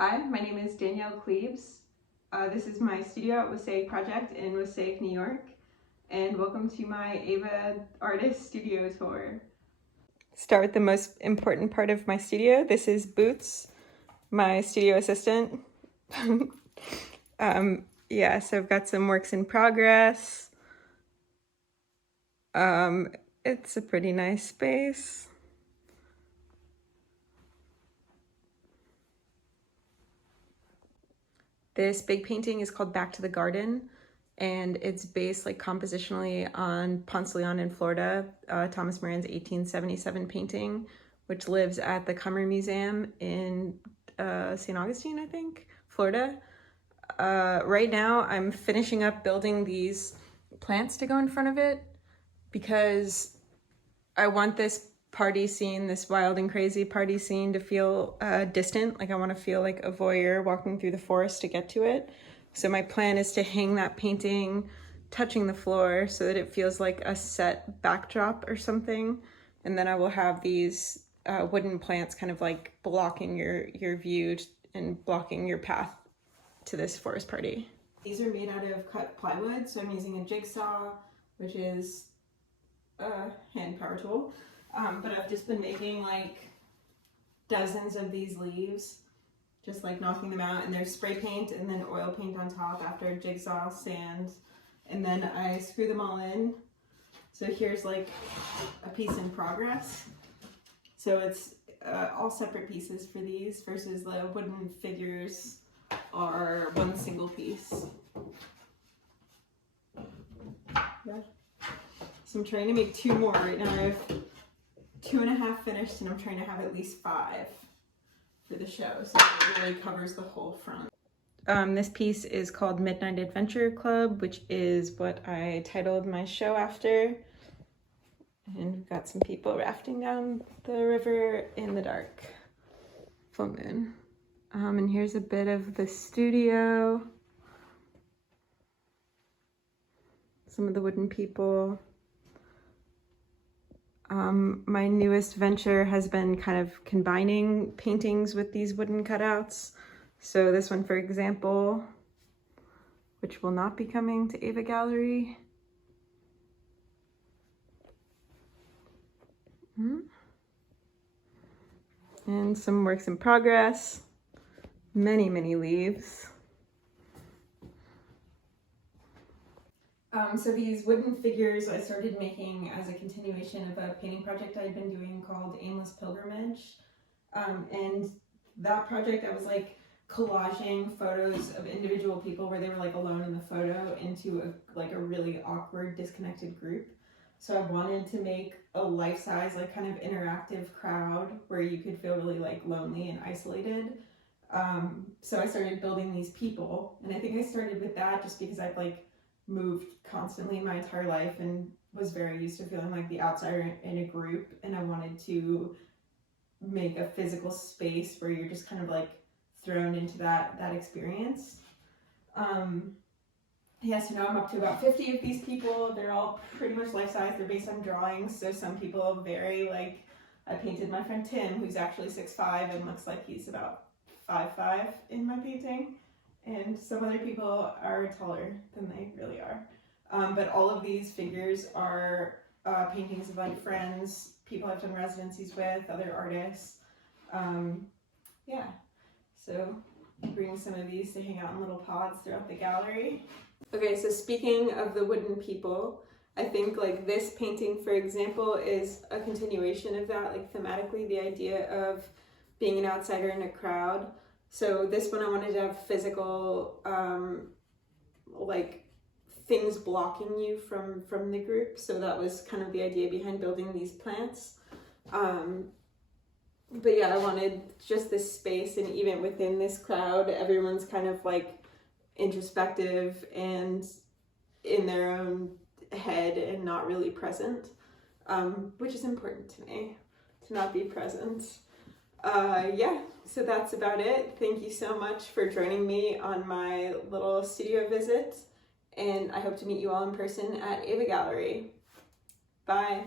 Hi, my name is Danielle Klebes. This is my studio at Wassaic Project in Wassaic, New York, and welcome to my Ava Artist Studio Tour. Start with the most important part of my studio. This is Boots, my studio assistant. Yeah, so I've got some works in progress. It's a pretty nice space. This big painting is called Back to the Garden, and it's based like compositionally on Ponce de Leon in Florida, Thomas Moran's 1877 painting, which lives at the Cummer Museum in St. Augustine, I think, Florida. Right now I'm finishing up building these plants to go in front of it because I want this party scene, this wild and crazy party scene, to feel distant. Like I want to feel like a voyeur walking through the forest to get to it. So my plan is to hang that painting touching the floor so that it feels like a set backdrop or something. And then I will have these wooden plants kind of like blocking your view and blocking your path to this forest party. These are made out of cut plywood, so I'm using a jigsaw, which is a hand power tool, but I've just been making like dozens of these leaves, just like knocking them out, and there's spray paint and then oil paint on top after jigsaw sand, and then I screw them all in. So here's like a piece in progress. So it's all separate pieces for these versus the wooden figures are one single piece. Yeah. So I'm trying to make 2 more. Right now I have 2.5 finished, and I'm trying to have at least 5 for the show, so it really covers the whole front. This piece is called Midnight Adventure Club, which is what I titled my show after. And we've got some people rafting down the river in the dark. Full moon. And here's a bit of the studio. Some of the wooden people. My newest venture has been kind of combining paintings with these wooden cutouts. So this one, for example, which will not be coming to Ava Gallery. And some works in progress. Many, many leaves. So these wooden figures I started making as a continuation of a painting project I'd been doing called Aimless Pilgrimage. And that project I was like collaging photos of individual people where they were like alone in the photo into a really awkward, disconnected group. So I wanted to make a life-size, like kind of interactive crowd where you could feel really like lonely and isolated. So I started building these people, and I think I started with that just because I've like moved constantly my entire life and was very used to feeling like the outsider in a group, and I wanted to make a physical space where you're just kind of like thrown into that experience. Yeah, so now I'm up to about 50 of these people. They're all pretty much life-size. They're based on drawings, so some people very like, I painted my friend Tim, who's actually 6'5" and looks like he's about 5'5" in my painting. And some other people are taller than they really are. But all of these figures are paintings of like friends, people I've done residencies with, other artists. Yeah, so bring some of these to hang out in little pods throughout the gallery. Okay, so speaking of the wooden people, I think like this painting, for example, is a continuation of that, like thematically, the idea of being an outsider in a crowd. So this one I wanted to have physical, like things blocking you from the group. So that was kind of the idea behind building these plants. But yeah, I wanted just this space, and even within this crowd, everyone's kind of like introspective and in their own head and not really present, which is important to me, to not be present. Yeah, so that's about it. Thank you so much for joining me on my little studio visit, and I hope to meet you all in person at Ava Gallery. Bye.